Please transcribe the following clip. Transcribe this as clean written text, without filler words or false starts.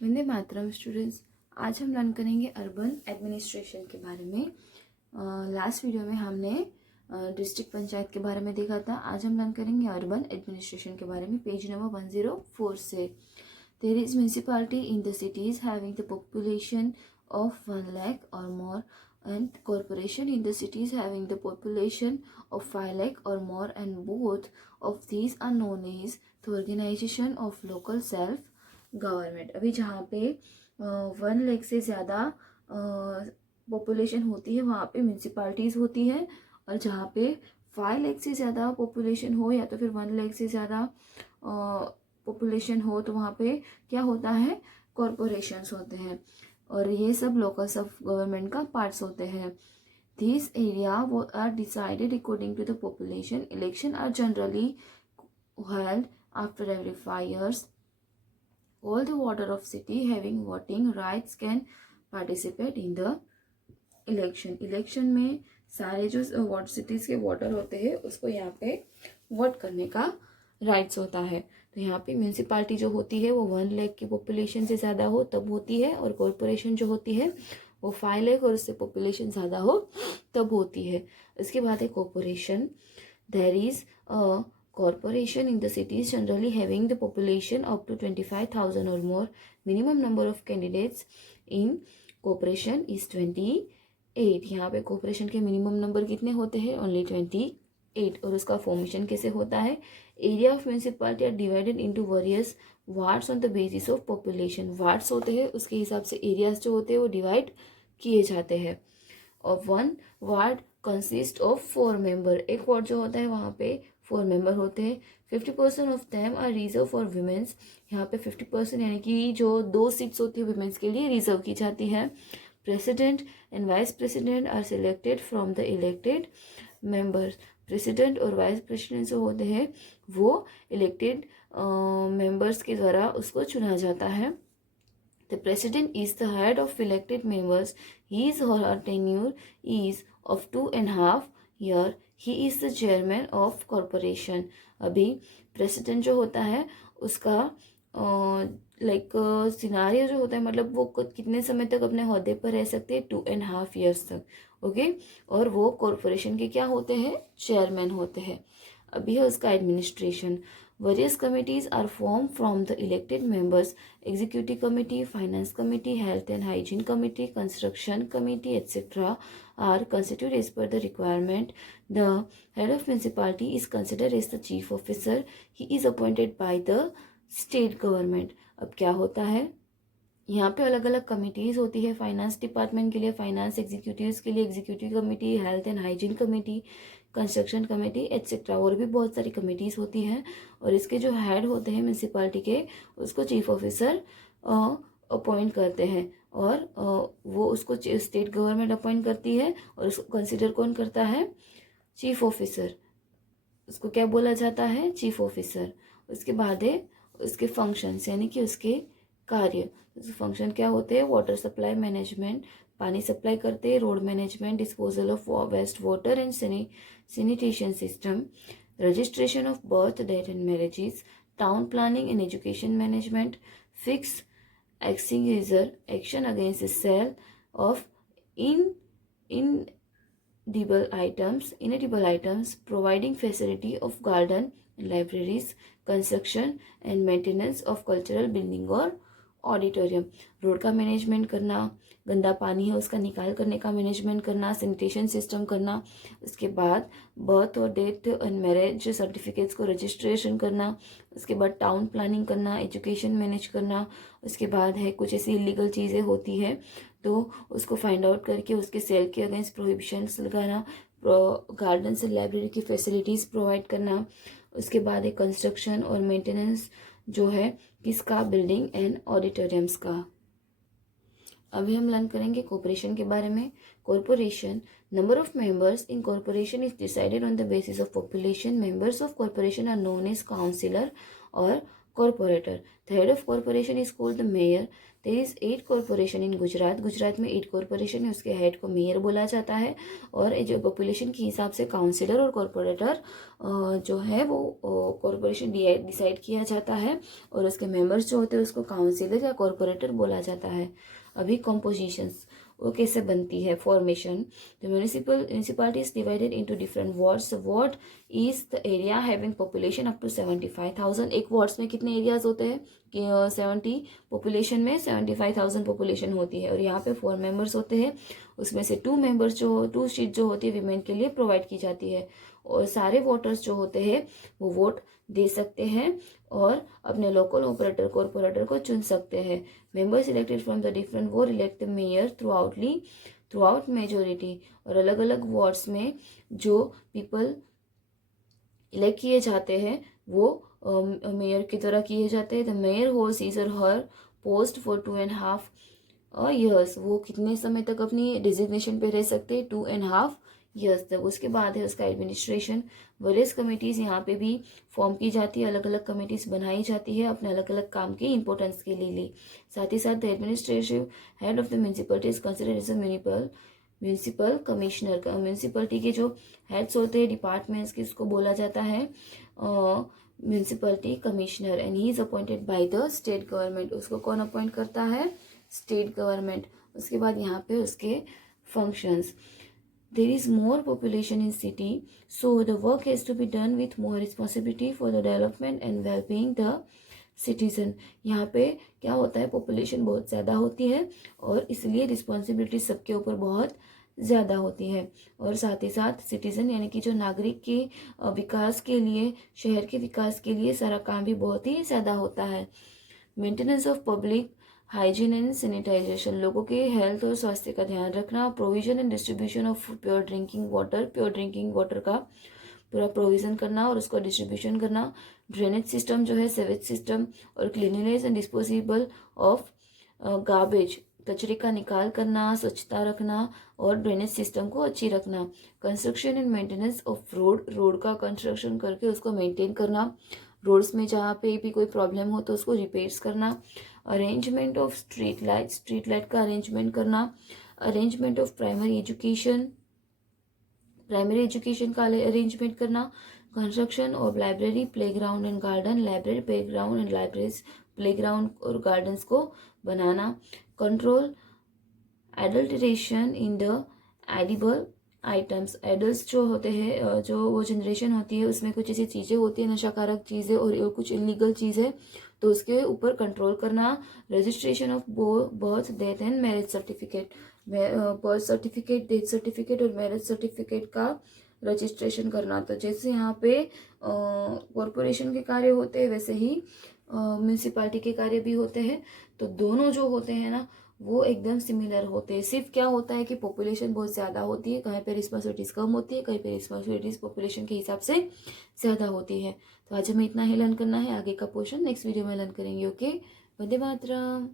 Vande Mataram students. आज हम learn करेंगे अर्बन एडमिनिस्ट्रेशन के बारे में। लास्ट वीडियो में हमने डिस्ट्रिक्ट पंचायत के बारे में देखा था। आज हम लर्न करेंगे अर्बन एडमिनिस्ट्रेशन के बारे में। पेज नंबर 104 से there is municipality in the cities having the population of 1 lakh or more and corporation in the cities having the population of 5 lakh or more, and both of these are known as the organization of local self government. अभी जहाँ पे 1 लाख से ज़्यादा population होती है वहाँ पे municipalities होती है, और जहाँ पे 5 लाख से ज़्यादा पॉपुलेशन हो या तो फिर 1 लाख से ज़्यादा पॉपुलेशन हो तो वहाँ पे क्या होता है, कॉरपोरेशंस होते हैं, और ये सब लोकल्स ऑफ गवर्नमेंट का पार्ट्स होते हैं। These area are decided according to the population. Election are generally held after every 5 years. All the water of city having voting rights can participate in the election. Election में सारे जो water cities के water होते हैं उसको यहाँ पे vote करने का राइट्स होता है। तो यहाँ पे म्यूनसिपालिटी जो होती है वो 1 लाख की पॉपुलेशन से ज़्यादा हो तब होती है, और कॉरपोरेशन जो होती है वो 5 लाख और उससे पॉपुलेशन ज़्यादा हो तब होती है। इसके बाद है corporation. There is a corporation in the cities generally having the population up to 25,000 or more. Minimum number of candidates in corporation is 28. यहाँ पे corporation के minimum number कितने होते हैं? Only 28. और उसका formation कैसे होता है? Area of municipality are divided into various wards on the basis of population. Wards होते हैं, उसके हिसाब से areas जो होते हैं वो divide किए जाते हैं। और 1 वार्ड कंसिस्ट ऑफ 4 मेंबर। एक वार्ड जो होता है वहाँ पे 4 मेंबर होते हैं। 50% of them are reserve for womens. यहाँ पे 50% यानी कि जो 2 सीट्स होती है वीमेंस के लिए रिजर्व की जाती है। President and vice president are selected from the elected members. President और वाइस प्रेसिडेंट जो होते हैं वो इलेक्टेड मेंबर्स के द्वारा उसको चुना जाता है। The president is the head of elected members. His or her tenure is of 2.5 years. He is the chairman of corporation. अभी president जो होता है उसका सिनारियो जो होता है, मतलब वो कितने समय तक अपने ओहदे पर रह सकते हैं, 2.5 years तक। ओके, और वो कॉरपोरेशन के क्या होते हैं, चेयरमैन होते हैं। अभी है उसका administration. Various committees are formed from the elected members. Executive Committee, Finance Committee, Health and Hygiene Committee, Construction Committee, etc. are constituted as per the requirement. The head of municipality is considered as the chief officer. He is appointed by the state government. अब क्या होता है, यहाँ पे अलग अलग committees होती है। फाइनेंस डिपार्टमेंट के लिए फाइनेंस एग्जीक्यूटिव्स के लिए executive committee, health and hygiene committee, construction committee etcetera, और भी बहुत सारी कमेटीज़ होती हैं। और इसके जो हेड होते हैं म्यूनसिपालिटी के उसको चीफ ऑफिसर अपॉइंट करते हैं, और वो उसको स्टेट गवर्नमेंट अपॉइंट करती है, और उसको कंसिडर कौन करता है, चीफ ऑफिसर। उसको क्या बोला जाता है, चीफ ऑफिसर। उसके बाद है उसके फंक्शंस यानी कि उसके कार्य। फंक्शन क्या होते हैं, वाटर सप्लाई मैनेजमेंट, पानी सप्लाई करते हैं, road management, disposal of waste water and sanitation system, registration of birth, death and marriages, town planning and education management, fix action against the sale of inedible items, providing facility of garden, libraries, construction and maintenance of cultural building और auditorium. Road का management करना, गंदा पानी है उसका निकाल करने का मैनेजमेंट करना, सैनिटेशन सिस्टम करना। उसके बाद बर्थ और डेथ एंड मैरिज सर्टिफिकेट्स को रजिस्ट्रेशन करना। उसके बाद टाउन प्लानिंग करना, एजुकेशन मैनेज करना। उसके बाद है कुछ ऐसी इलीगल चीज़ें होती है तो उसको फाइंड आउट करके उसके सेल के अगेंस्ट प्रोहिबिशंस लगाना, गार्डन से लाइब्रेरी की फैसिलिटीज़ प्रोवाइड करना। उसके बाद है कंस्ट्रक्शन और मेंटेनेंस जो है किसका, बिल्डिंग एंड ऑडिटोरियम्स का। अभी हम लर्न करेंगे कॉरपोरेशन के बारे में। Corporation, number of members in corporation is decided on the basis of population. Members of corporation are known as councillor और corporator. The head of corporation is called the mayor. There is 8 corporation in Gujarat. Gujarat में 8 corporation है, उसके head को mayor बोला जाता है। और जो पॉपुलेशन के हिसाब से काउंसिलर और कॉरपोरेटर जो है वो कॉरपोरेशन डिसाइड किया जाता है, और उसके मेंबर्स जो होते हैं उसको काउंसिलर या कॉरपोरेटर बोला जाता है। अभी कॉम्पोजिशंस वो कैसे बनती है, formation. The municipality is divided into different wards. Ward is the area having population up to 75,000। एक वार्ड्स में कितने एरियाज होते हैं कि 70 पॉपुलेशन में 75,000 पॉपुलेशन होती है, और यहाँ पे 4 मेंबर्स होते हैं। उसमें से 2 सीट जो होती है विमेन के लिए प्रोवाइड की जाती है, और सारे वोटर्स जो होते हैं वो वोट दे सकते हैं और अपने लोकल ऑपरेटर कॉरपोरेटर को चुन सकते हैं। Members elected from the different ward elect the mayor through out majority. और अलग अलग वार्ड्स में जो पीपल इलेक्ट किए जाते हैं वो मेयर की तरह किए जाते हैं। द मेयर होल्ड्स हिज और हर पोस्ट फॉर 2.5 years। वो कितने समय तक अपनी डिजिग्नेशन पे रह सकते हैं, 2.5 years तक। उसके बाद है उसका एडमिनिस्ट्रेशन। वेरियस कमिटीज़ यहाँ पे भी फॉर्म की जाती है, अलग अलग कमिटीज़ बनाई जाती है अपने अलग अलग काम की इंपॉर्टेंस के लिए। साथ ही साथ the administrative head of the municipality is considered as a municipal commissioner. Municipality के जो हेड्स होते हैं डिपार्टमेंट्स की, उसको बोला जाता है municipality commissioner, and he is appointed by the state government. उसको कौन अपॉइंट करता है, स्टेट गवर्नमेंट। उसके बाद यहाँ पे उसके functions. There is more population in city, so the work has to be done with more responsibility for the development and well-being the citizen। यहाँ पे क्या होता है, पॉपुलेशन बहुत ज़्यादा होती है और इसलिए रिस्पॉन्सिबिलिटी सबके ऊपर बहुत ज़्यादा होती है। और साथ ही साथ सिटीज़न यानी कि जो नागरिक के विकास के लिए, शहर के विकास के लिए सारा काम भी बहुत ही ज़्यादा होता है। Maintenance of public hygiene and sanitization, लोगों के हेल्थ और स्वास्थ्य का ध्यान रखना। Provision and distribution of pure drinking water का पूरा प्रोविजन करना और उसका डिस्ट्रीब्यूशन करना। ड्रेनेज सिस्टम जो है, सेवेज सिस्टम, और cleanliness and disposable of garbage, कचरे का निकाल करना, स्वच्छता रखना और ड्रेनेज सिस्टम को अच्छी रखना। Construction and maintenance of road का कंस्ट्रक्शन करके उसको मेंटेन करना। रोड्स में जहाँ पे भी कोई प्रॉब्लम हो तो उसको रिपेयर्स करना। अरेंजमेंट ऑफ स्ट्रीट लाइट का अरेंजमेंट करना। अरेंजमेंट ऑफ प्राइमरी एजुकेशन का अरेंजमेंट करना। Construction of library, playground and garden, library, playground और गार्डन्स को बनाना। Control adulteration in the edible items, adult जो होते हैं, जो वो जनरेशन होती है उसमें कुछ ऐसी चीज़ें होती है नशाकारक चीज़ें और कुछ इलीगल चीज़ें, तो उसके ऊपर कंट्रोल करना। Registration of birth, death and marriage certificate, birth certificate, death certificate और मैरिज सर्टिफिकेट का रजिस्ट्रेशन करना। तो जैसे यहाँ पे कॉरपोरेशन के कार्य होते हैं वैसे ही म्यूनसिपालिटी के कार्य भी होते हैं। तो दोनों जो होते हैं ना वो एकदम सिमिलर होते हैं। सिर्फ क्या होता है कि पॉपुलेशन बहुत ज़्यादा होती है, कहीं पे रिस्पॉन्सिबिलिटीज़ कम होती है, कहीं पे रिस्पॉन्सिबिलिटीज़ पॉपुलेशन के हिसाब से ज़्यादा होती है। तो आज हमें इतना ही लर्न करना है, आगे का पोर्शन नेक्स्ट वीडियो में लर्न करेंगे। ओके, वंदे मातरम।